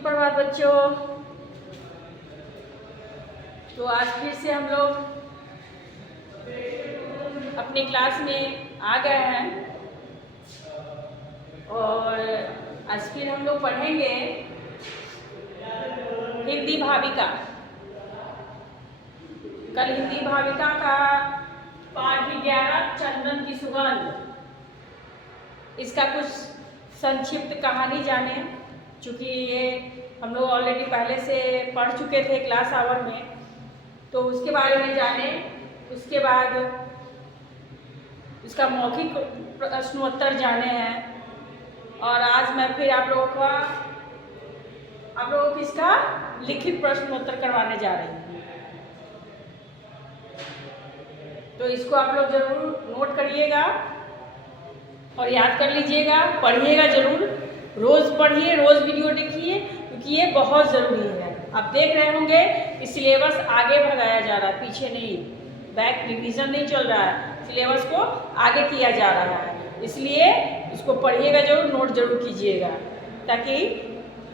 सुप्रभात बच्चों। तो आज फिर से हम लोग अपनी क्लास में आ गए हैं और आज फिर हम लोग पढ़ेंगे हिंदी भाविका। कल हिंदी भाविका का पाठ 11 चंदन की सुगंध, इसका कुछ संक्षिप्त कहानी जाने। चूँकि ये हम लोग ऑलरेडी पहले से पढ़ चुके थे क्लास आवर में, तो उसके बारे में जाने। उसके बाद इसका मौखिक प्रश्नोत्तर जाने हैं और आज मैं फिर आप लोगों को इसका लिखित प्रश्नोत्तर करवाने जा रही हूँ। तो इसको आप लोग जरूर नोट करिएगा और याद कर लीजिएगा, पढ़िएगा जरूर। रोज़ पढ़िए, रोज़ वीडियो देखिए, क्योंकि ये बहुत ज़रूरी है। आप देख रहे होंगे कि सिलेबस आगे भगाया जा रहा है, पीछे नहीं। बैक रिवीजन नहीं चल रहा है, सिलेबस को आगे किया जा रहा है। इसलिए इसको पढ़िएगा जरूर, नोट जरूर कीजिएगा, ताकि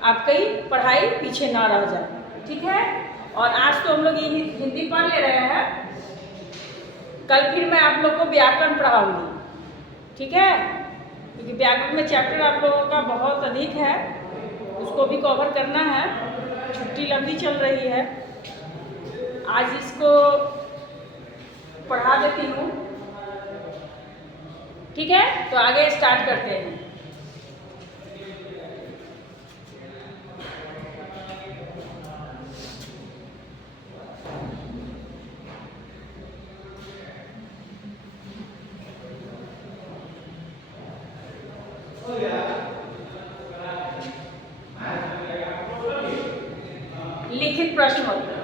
आपकी पढ़ाई पीछे ना रह जाए। ठीक है। और आज तो हम लोग ये हिंदी पढ़ ले रहे हैं, कल फिर मैं आप लोग को व्याकरण पढ़ाऊँगी। ठीक है, क्योंकि व्याकरण में चैप्टर आप लोगों का बहुत अधिक है, उसको भी कवर करना है। छुट्टी लंबी चल रही है, आज इसको पढ़ा देती हूँ। ठीक है, तो आगे स्टार्ट करते हैं। लिखित प्रश्नोत्तर।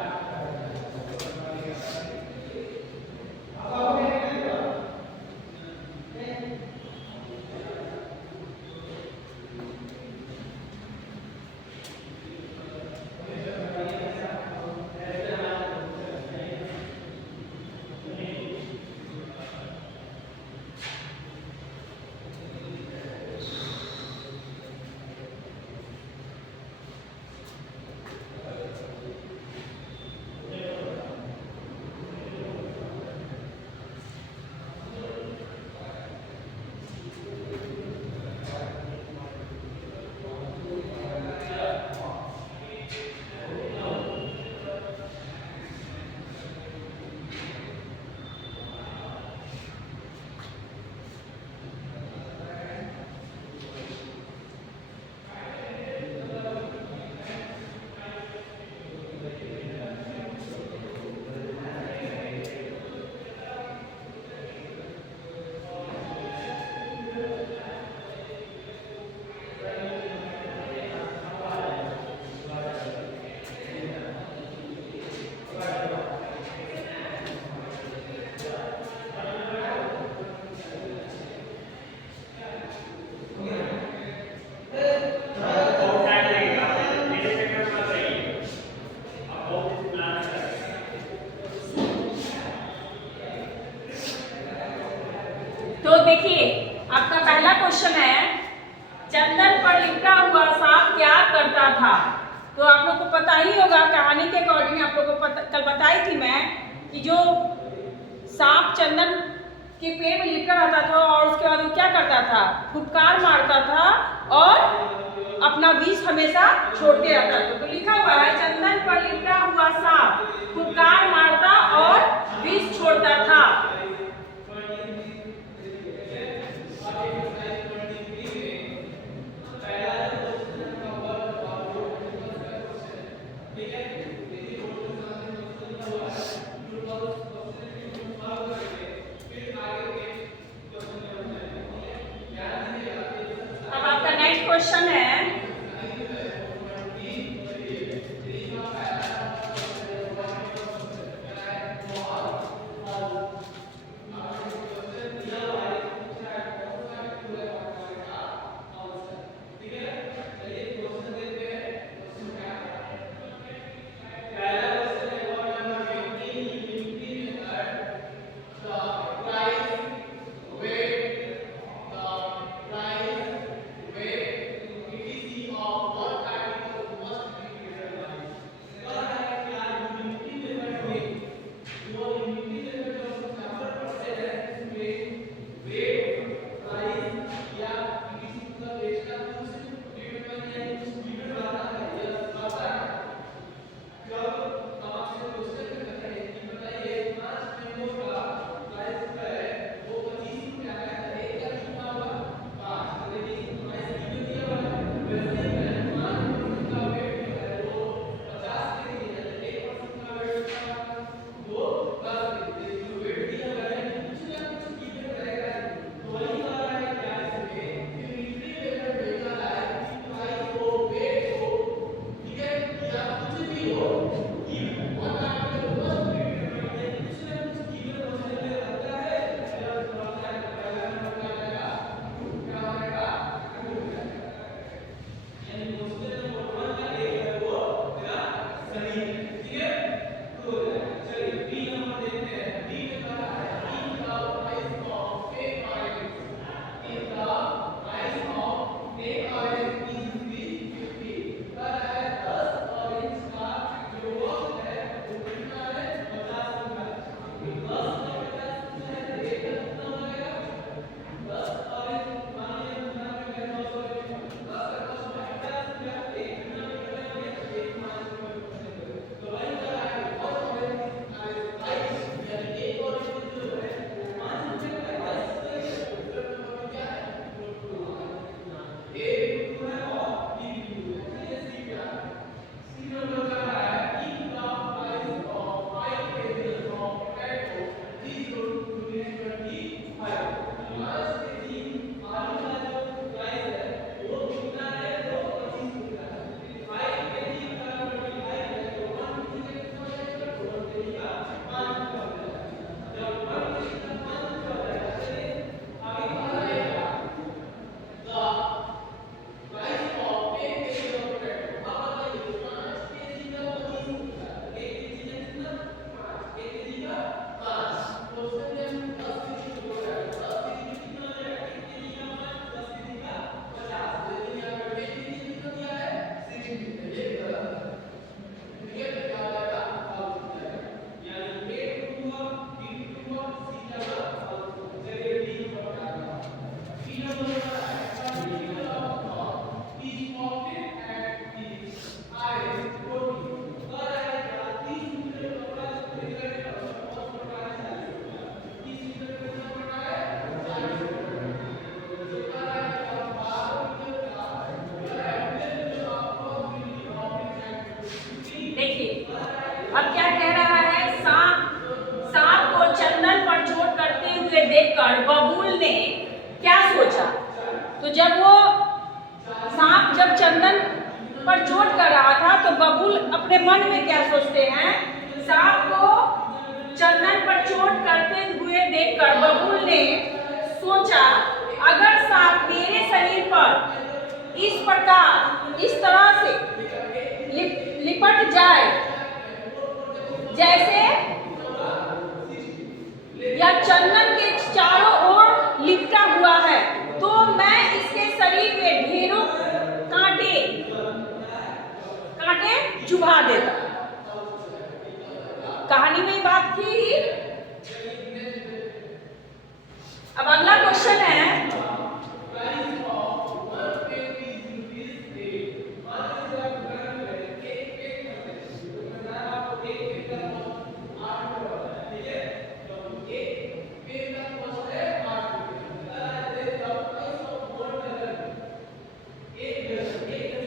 तो देखिए, आपका पहला क्वेश्चन है, चंदन पर लिपटा हुआ सांप क्या करता था? तो आप लोग को पता ही होगा, कहानी के अकॉर्डिंग आप लोग को कल बताई थी मैं कि जो सांप चंदन के पेड़ में लिपटा रहता था और उसके बाद वो क्या करता था? फुफकार मारता था और अपना विष हमेशा छोड़ते रहता था। तो लिखा हुआ है, चंदन पर लिपटा हुआ सांप फुफकार मारता और विष छोड़ता था। क्वेश्चन है, अब क्या कह रहा है, सांप को चंदन पर चोट करते हुए देखकर बबूल ने क्या सोचा। तो जब वो सांप जब चंदन पर चोट कर रहा था तो बबूल अपने मन में क्या सोचते हैं, सांप को चंदन पर चोट करते हुए देखकर बबूल ने सोचा, अगर सांप मेरे शरीर पर इस प्रकार इस तरह से लिपट जाए जैसे या चंदन के चारों ओर लिपटा हुआ है, तो मैं इसके शरीर में ढेरों कांटे चुभा देता। कहानी में बात थी। अब अगला क्वेश्चन है,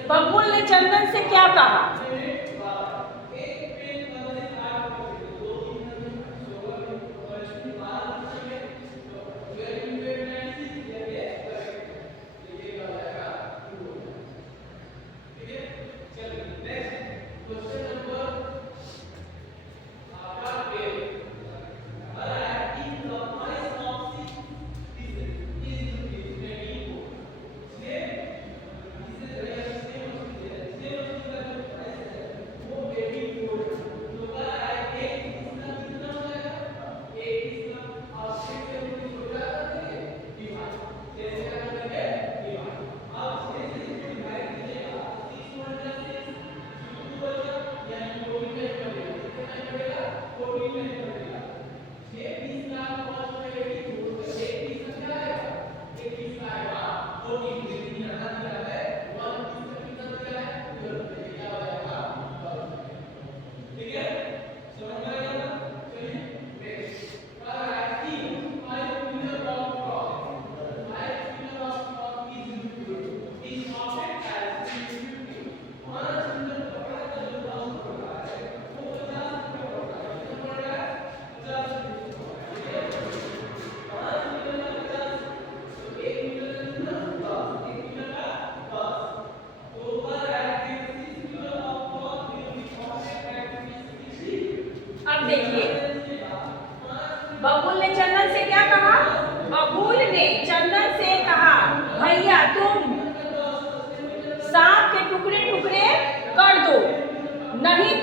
बबूल ने चंदन से क्या कहा।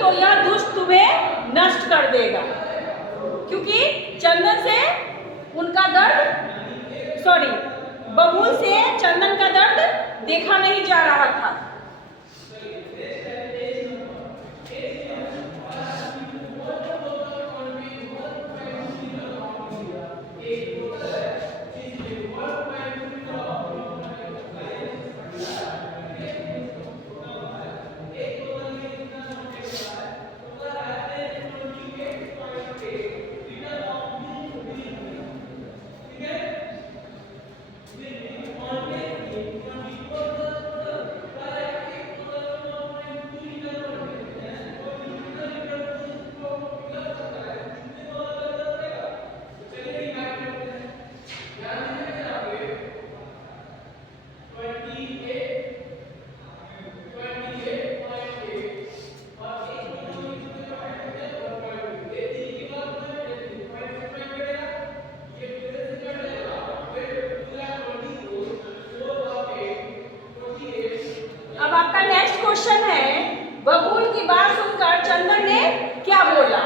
तो यह दुष्ट तुम्हें नष्ट कर देगा। क्योंकि चंदन से उनका दर्द, सॉरी, बबूल से चंदन का दर्द देखा नहीं जा रहा था। अब आपका नेक्स्ट क्वेश्चन है, बबूल की बात सुनकर चंदन ने क्या बोला?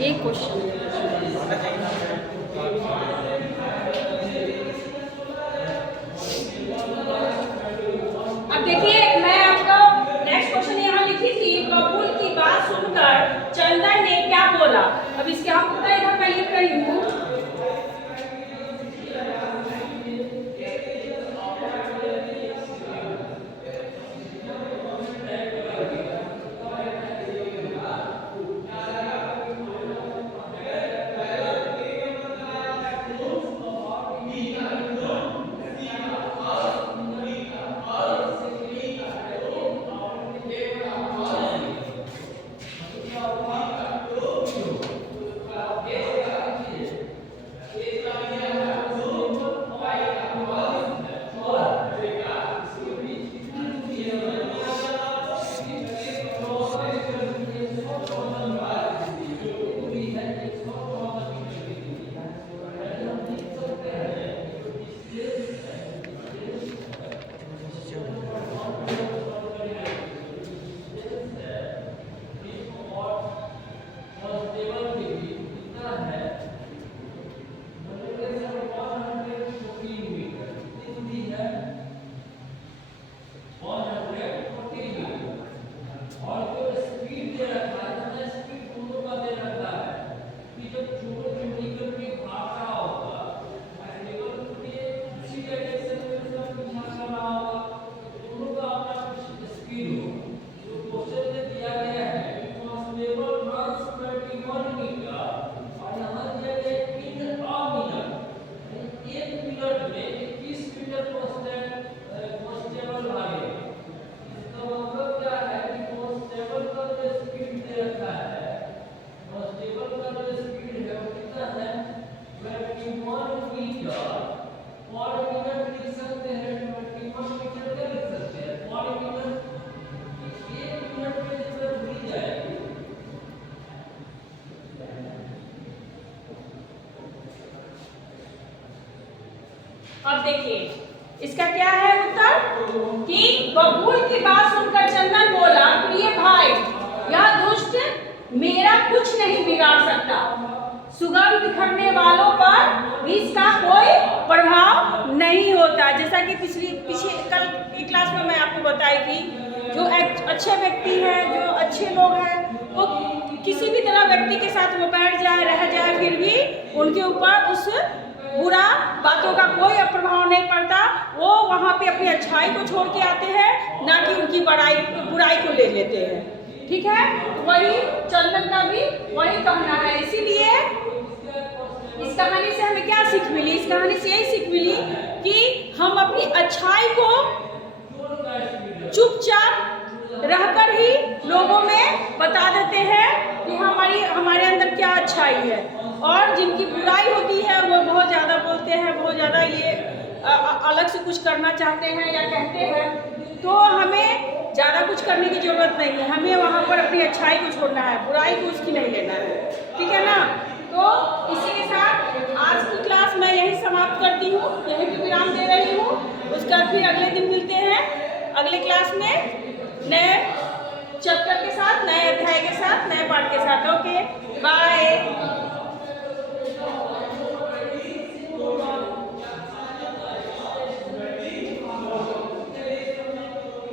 एक क्वेश्चन। अब देखिए, मैं आपका नेक्स्ट क्वेश्चन यहाँ लिखी थी, बबूल की बात सुनकर चंदन ने क्या बोला। अब इसके हम उत्तर इधर मैं लिख रही हूँ। अब देखिए इसका क्या है उत्तर कि बबूल की बात सुनकर चंदन बोला, प्रिय भाई, यह दुष्ट मेरा कुछ नहीं बिगाड़ सकता। सुगंध बिखरने वालों पर इसका कोई प्रभाव नहीं होता। जैसा कि पिछले कल की क्लास में मैं आपको बताई थी, जो अच्छे व्यक्ति हैं, जो अच्छे लोग हैं, वो किसी भी तरह व्यक्ति के साथ वो बैठ जाए, रह जाए, फिर भी उनके ऊपर उस बुरा बातों का कोई प्रभाव नहीं पड़ता। वो वहाँ पे अपनी अच्छाई को छोड़ के आते हैं, ना कि उनकी बुराई को ले लेते हैं। ठीक है, वही चंदन का भी वही कहना है। इसीलिए इस कहानी से हमें क्या सीख मिली? इस कहानी से यही सीख मिली कि हम अपनी अच्छाई को चुपचाप रहकर ही लोगों में बता देते हैं कि हमारे अंदर क्या अच्छाई है। और जिनकी बुराई होती है वो बहुत ज़्यादा बोलते हैं, बहुत ज़्यादा ये अलग से कुछ करना चाहते हैं या कहते हैं, तो हमें ज़्यादा कुछ करने की ज़रूरत नहीं है। हमें वहाँ पर अपनी अच्छाई को छोड़ना है, बुराई को उसकी नहीं लेना है। ठीक है ना? तो इसी के साथ आज की क्लास मैं यही समाप्त करती हूँ, यहीं पे विराम दे रही हूँ। उसके बाद फिर अगले दिन मिलते हैं अगले क्लास में नए चैप्टर के साथ, नए अध्याय के साथ, नए पाठ के साथ। Okay, bye.